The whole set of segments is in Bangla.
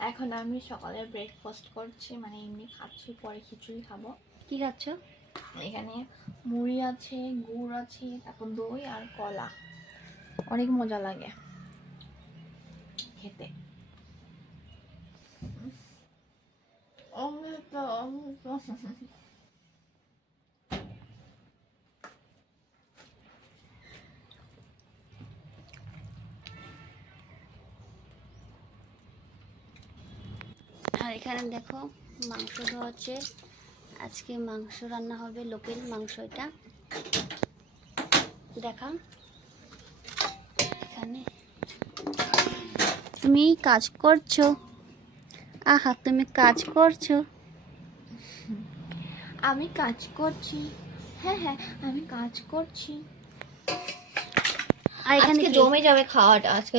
এখন আমি সকালে ব্রেকফাস্ট করছি মানে এমনি খাচ্ছি পরে খিচুড়ি খাব। কি খাচ্ছ? এখানে মুড়ি আছে গুড় আছে তারপর দই আর কলা। অনেক মজা লাগে। খেতে। অমৃত অমৃত। এখানে দেখো মাংস ধোয়া হচ্ছে আজকে মাংস রান্না হবে লোকেল মাংস এটা। দেখা। এখানে। তুমি কাজ করছ? আহা তুমি কাজ করছ? আমি কাজ করছি। হ্যাঁ হ্যাঁ আমি কাজ করছি। আর এখানে জমে যাবে খাওয়াটা আজকে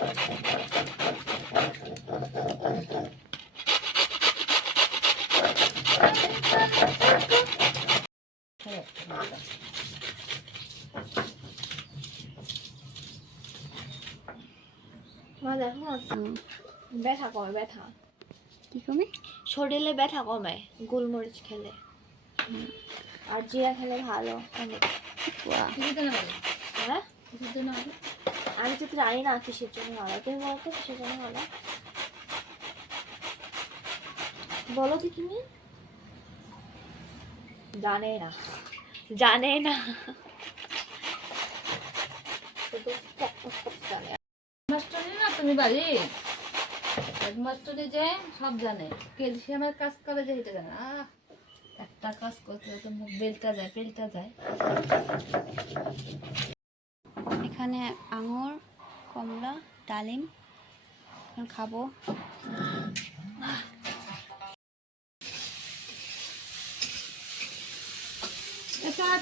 মা দেখো ব্যথা কমে ব্যথা। কি কমে? শরীরে ব্যথা কমে গোলমরিচ খেলে। আর জিরা খেলে ভালো অনেক। হ্যাঁ? আমি তো জানি না কিসের জন্য ভালো। তুমি বলো তো কিসের জন্য ভালো। বলো কি তুমি। জানে না। জানে না। মাস্টারি না তুমি বাড়ি? যে সব জানে। ক্যালসিয়ামের কাজ করে যে এটা জানে। একটা কাজ করতে তো মুখ বেলটা যায় বেলটা যায়। এখানে আঙুর, কমলা, ডালিম। খাব।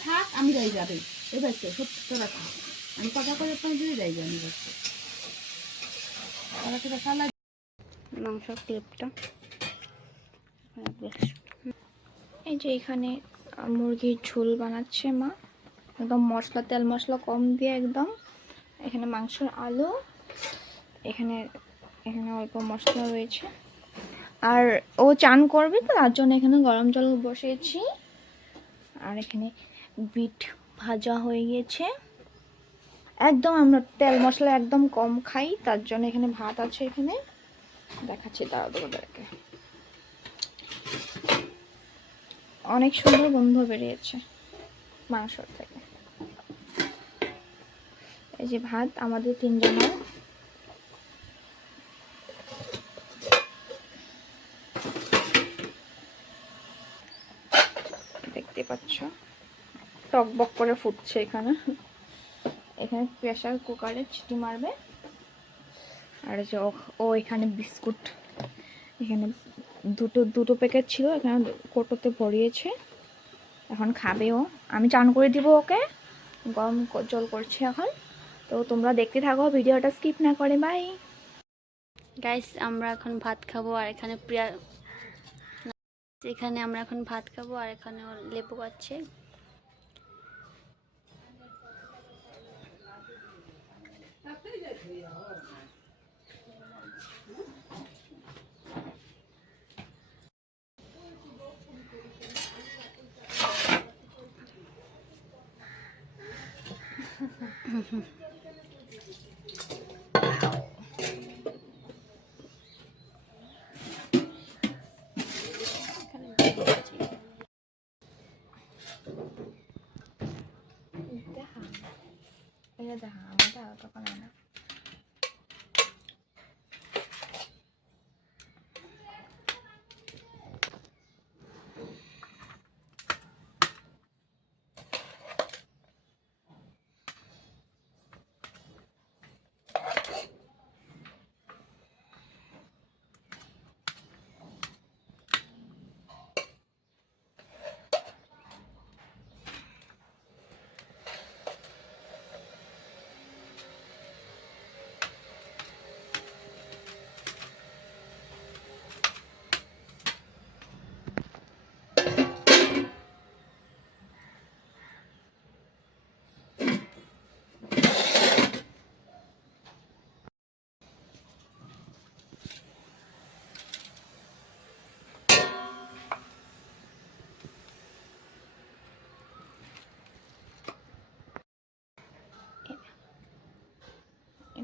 থাক, আমি যাই যাবে। এবার সত্যি থাক আমি কথা করে তো দিয়ে যাই আমি সালা মাংসর ক্লিপটা। এই যে এখানে মুরগির ঝোল বানাচ্ছে মা। একদম মশলা, তেল মশলা কম দিয়ে একদম। এখানে মাংসর আলু, এখানে এখানে অল্প মশলা রয়েছে। আর ও চান করবে তো, তার জন্য এখানে গরম জল বসিয়েছি। আর এখানে বিট ভাজা হয়ে গিয়েছে একদম আমরা তেল মশলা একদম কম খাই, তার জন্য এখানে ভাত আছে এখানে। দেখাচ্ছি দাঁড়া তোমাদেরকে। অনেক সুন্দর গন্ধ বেরিয়েছে মাংসর থেকে। এই যে ভাত, আমাদের তিনজনের। দেখতে পাচ্ছ? টক বক করে ফুটছে এখানে। এখানে প্রেশার কুকারে চিটি মারবে। আর যে ও- এখানে বিস্কুট, এখানে দুটো দুটো প্যাকেট ছিল, এখানে কোটোতে ভরিয়েছে। এখন খাবে ও। আমি চান করে দিব ওকে। গরম জল করছে এখন। তো তোমরা দেখতে থাকো, ভিডিওটা স্কিপ না করে বাই গাইস আমরা এখন ভাত খাব আর এখানে প্রিয়া এখানে আমরা এখন ভাত খাব আর এখানে লেবু খাচ্ছে। Mm-hmm.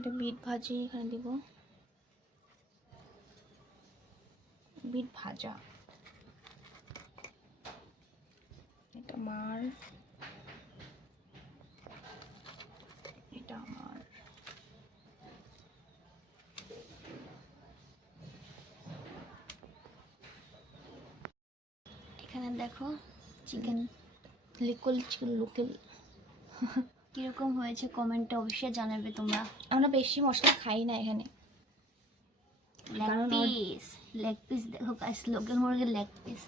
এটা বিট ভাজি এখানে দিব। বিট ভাজা। এটা মার এটা আমার। এখানে দেখো চিকেন লিকুইড চিকেন লোকেল। কীরকম হয়েছে কমেন্টে অবশ্যই জানাবে তোমরা। আমরা বেশি মশলা খাই না এখানে। লেগ পিস লেগ পিস দেখো লোকের লোকেল মুরগির লেগ পিস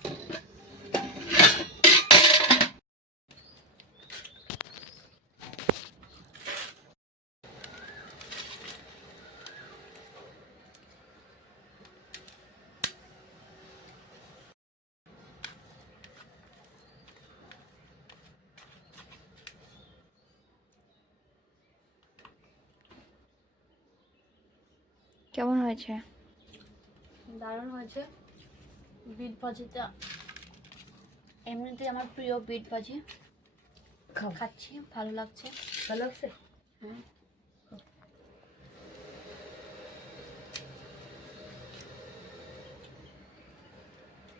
কেমন হয়েছে? দারুণ হয়েছে। বিট ভাজিটা এমনিতে আমার প্রিয় বিট ভাজি। খাচ্ছি ভালো লাগছে। ভালো লাগছে? হ্যাঁ।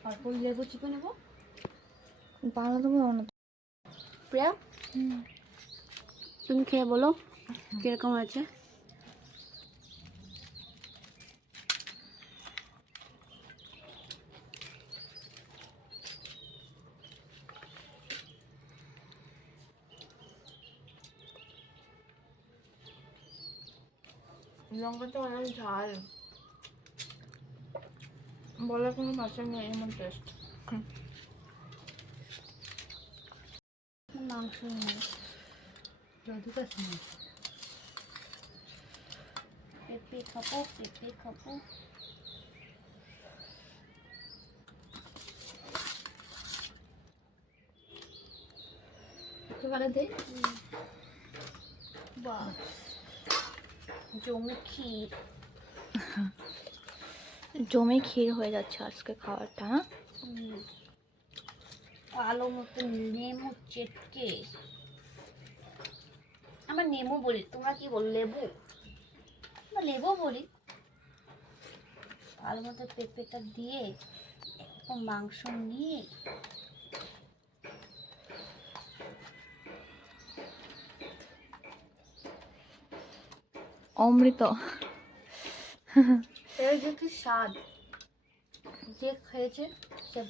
অল্প লেবু চিপে নেব? বাংলা তুমি অন্য প্রিয়া? তুমি খেয়ে বলো কীরকম হয়েছে? লঙ্কাটা অনেক ঝাল। বলার কোনো ভাষা নেই এমন টেস্ট মাংস। পেঁপে খাব পেঁপে খাব। একটু ভালো দে। বাহ। জমে ক্ষীর। জমে ক্ষীর হয়ে যাচ্ছে আজকে খাবারটা হ্যাঁ? হুম। ভালো মতো নেমু চেটকে। আমার নেমু বলি তোমরা কি বল লেবু? আমরা লেবু বলি। ভালো মতো পেঁপেটা দিয়ে মাংস নিয়ে অমৃত। এর যে কি স্বাদ? যে খেয়েছে সে